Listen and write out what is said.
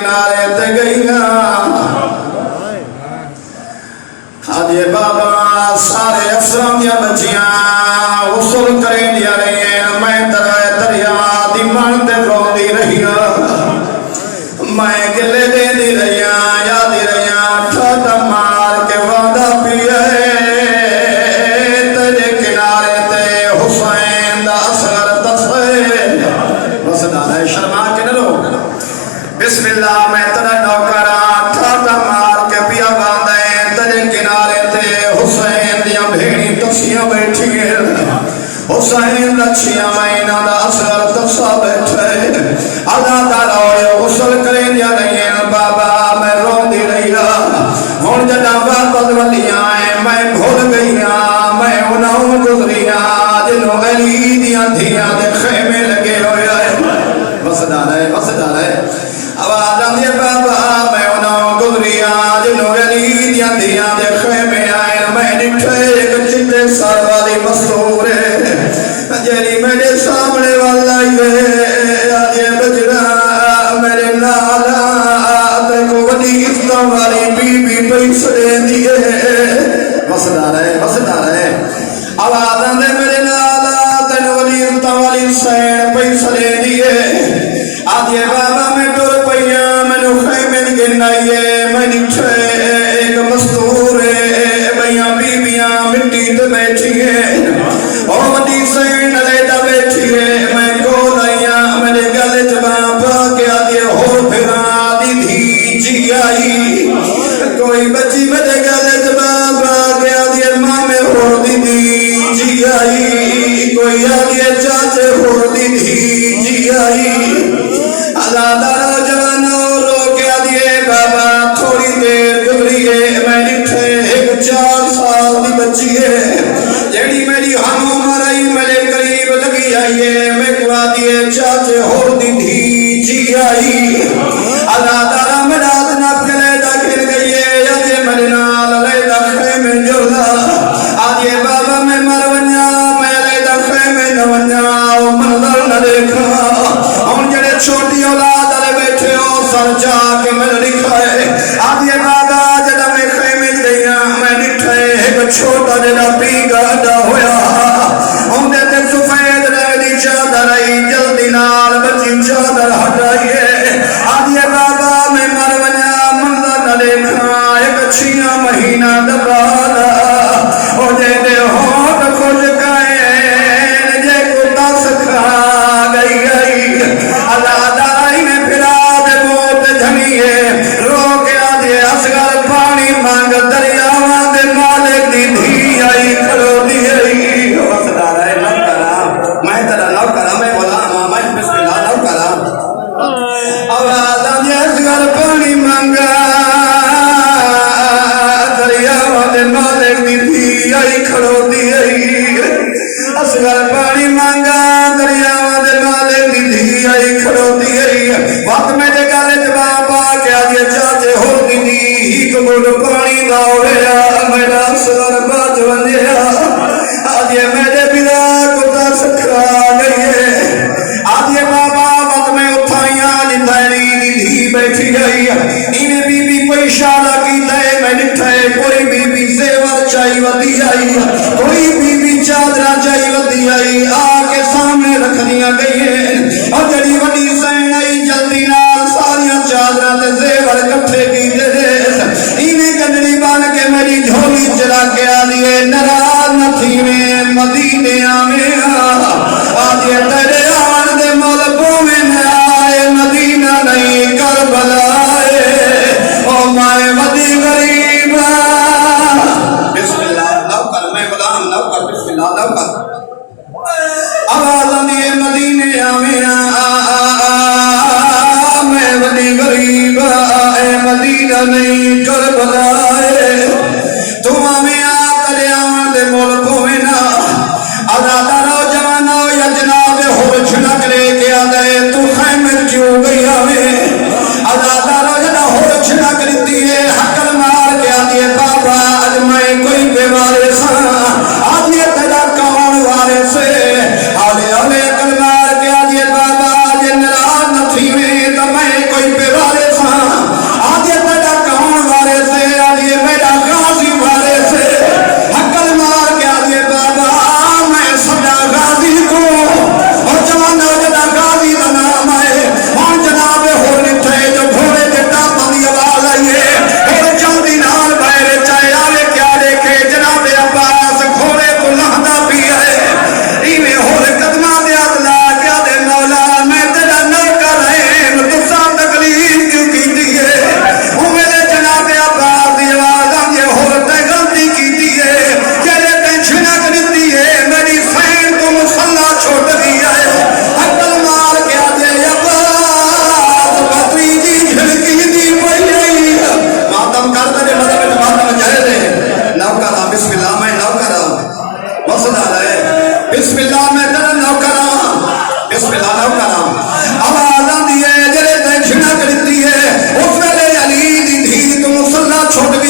کنارے تے گئیاں آجے بابا سارے افسران دیا بچیاں غسل کریں دیا رہی ہیں میں دریا دی من تے رو دی رہی ہوں میں گلے دے دی رہی ہوں یا دی رہی ہوں ٹھاٹا مار کے وعدہ پیے تیرے کنارے تے حسین دا اثر دسے بس دادا شرما کے نہ لو بسم اللہ میں تیرا نوکرا ٹھاٹا مار کے پیا باندھے تیرے کنارے تے حسین دیا بھیڑی تسیاں بیٹھی حسین لچھیاں مہینہ دا اثر دسا بیٹھے اللہ تعالیٰ ہوئے غسل کریں دیا نہیں ہیں بابا میں رو دی رہی ہوں جدا واپس ولیاں ہیں میں بھول گئیاں میں انہوں گزریاں جنہوں علی دیاں دھیاں دے خیمے لگے ہوئے بس ڈالا ہے آواز آندی بابا میں انہوں گزریاں جنہوں علی دیاں دھیاں دے خیمے آئے میں نٹھے ایک چٹے سار والی مستور جیری میرے سامنے والا یہ آجے بجرا میرے نالا تیکو وڈی اسلام والی بی بی پیسرے دیئے مسدار ہے آواز آندے میرے نالا تیکو وڈی اسلام والی سین پیسرے دیئے آجے بابا میں ٹور پئیا میں نو خیمن گنائیے میں نٹھے ایک مستور بیاں بی بیاں مٹی تے بیٹھیے اور وڈی سین علیدہ بیٹھیے میں گول آئیاں میرے گلے جباں پا کے آدھے ہو پھرا دی دھی جی آئی کوئی بچی میرے گلے جباں پا کے آدھے ماں میں ہو دی دھی جی آئی کوئی آدھے چاچے ہو دی دھی جی آئی اللہ دارو جوانو رو کے آدھے بابا تھوڑی دیر گزریے میں نٹھے ایک 4 سال دی بچی ہے جیڑی میری ہموں مرائی میرے قریب لگی آئیے میں کو آدھیے چاچے ہو دی دھی جی آئی اللہ تعالیٰ میں رات نب کے لیدہ کھل گئیے آجے میرے نال لیدہ خیمے جولا آجے بابا میں مر ونیا میں لیدہ خیمے نونیا منظر نہ دیکھا ہم جڑے چھوٹی اولاد آلے بیٹھے ہو سر جا کے میں لکھائے آجے بابا جڑا میں خیمے گئیا میں نٹھے ایک چھوٹا جڑا پی گاڑا ہویا ہم دیتے سفید رہی چادر آئی جلدی نال بچی چادر ہٹائیے آدھے بابا میں مر ونیا منظر نہ دیکھا ایک 6 مہینہ دبالا او جے دے ہوت خوش کائیں جے کو تس کھا گئی اللہ دائی میں پھرا دے موت جھنیے رو کے آدھے اصغر پانی مانگ دریاواں دے مالک دی دھی آئی کھلو دی آئی میں تیرا نو کرا میں غلام میں بسم اللہ نو کرا آواز آدھے اصغر پانی مانگا دریاواں دے مالک دی دھی آئی کھلو دی آئی اصغر پانی مانگا دریاواں دے مالک دی دھی آئی کھلو دی آئی وقت میں جے گالے جواب آ کے آدھے چاچے ہو دی دی ایک گھٹ پانی داوڑیا میرا اصغر بچ ونجیا آدھے میرے بلا کو دس کھا گئیے آدھے بابا وقت میں اٹھائیاں جتائری دی دھی بیٹھی گئی انہیں بی بی کوئی اشارہ کی دے میں نٹھے کوئی بی بی زیور چاہی ودی آئی کوئی بی بی چادرہ چاہی ودی آئی آکے سامنے رکھ دیا گئی اور جڑی وڈی سین آئی جلدی نال ساریاں چادرہ تے زیور کٹھے کی دے انہیں گنڈی بان کے میری جھولی چلا کے آدھیے نراز نہ تھی میں مدینے آمیں آدھیے تیرے آن دے ملکوں میں آئے مدینہ نہیں کربلا آئے او مائے ودی غریبہ بسم اللہ نو کر میں غلام نو کر بسم اللہ نو کر آواز آدھیے مدینے آمیں میں ودی غریبہ آئے مدینہ نہیں کربلا آئے تو آمیں آترے آن دے ملکوں میں اللہ تعالیٰ جوانو یا جناب ہو چھڑک لے کے آدھے تو خیمر کیوں گئی آوے اللہ تعالیٰ جنہ ہو چھڑک لیتی ہے حقل مار کے آدھے بابا آج میں کوئی بے والے سا آدھے تیرا کون والے سے آدھے عقل مار کے آدھے بابا آج نراز نہ تھی میں تو میں کوئی بے والے سا چھٹ